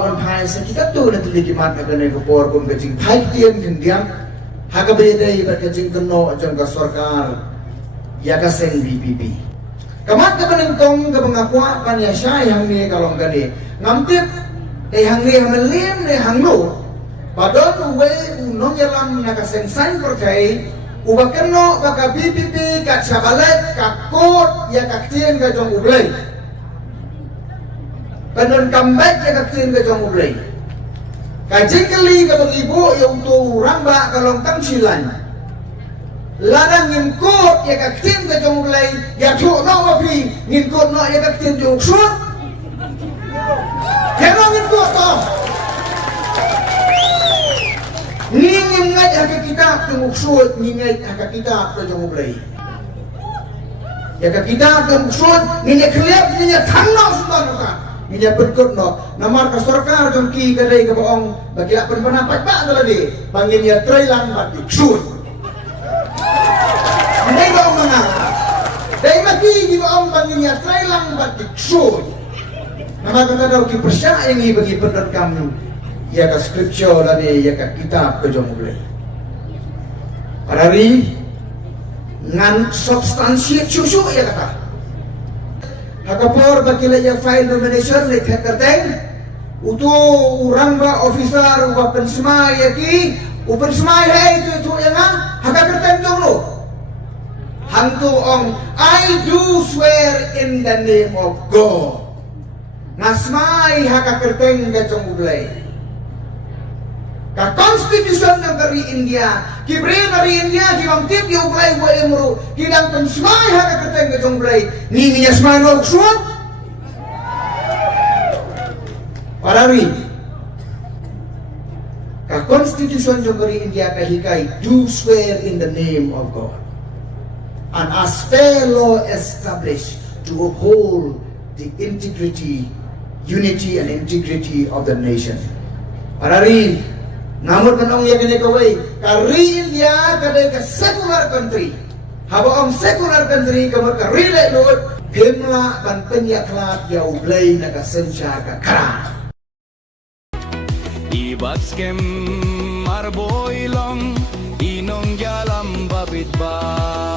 ban phai sa kita tu na tuli ki mat ka ne ko por kum ka jing thai tien kin diam ha ka be dei ba ka jing no jong ka sarkar ya ka seng BPP kamat ka ban kong ka bangakwa kan ya shay hang ni kalong ka ni ngamtip dei hang ni hang lim ne hang no padon we unong yalam na ka seng sign por kai ubakeno baka BPP ka chabalet ka kot ya ka tien ka jong ublay kanon kambek ya ka tien ka jong ublay ka jingkali ka bang ibu ya untuk ramba kalong tamsilan larang ngin kot ya ka tien ka jong ublay ya thuk no mapi ngin kot no ya ka tien jong sut keno ngin kot to ngingin ngay haka kitab tumuksud ngingay haka kitab to jong ublay haka kitab tumuksud ngingay klep ngingay thangno sundan ka ngingay berkut no namar ka sarkar jong ki kadai ka baong bagila pendapat ba daladi bangin ya trailang batiksud ngingay baong mga dai mati di baong bangin ya trailang batiksud namar ka daw ki persya yang bagi pendat kamu ya ka scripture lani ya ka kitab ke jong ublay parari ngan substansi susu ya kata hakapor bakila ya file nomination le terteng utu urang ba officer wa pensma ya ki upensma hai itu yang hakaterteng jong lo hantu ong I do swear in the name of God nasmai hakaterteng ke jong ublay ka konstitusi ng dari India kibre dari India kibang tip yung ublay wa emro kidang pensmay haka kateng ka ublay ni niya smay no suot parari ka konstitusi ng dari India kahikay do swear in the name of God and as fair law established to uphold the integrity, unity and integrity of the nation parari namun kanong ya kini kawai kari India kadai ke secular country haba secular country kamar kari lelot himla dan penyaklat ya ublay na kasensya ka kara ibat skem marboy long inong jalam babit ba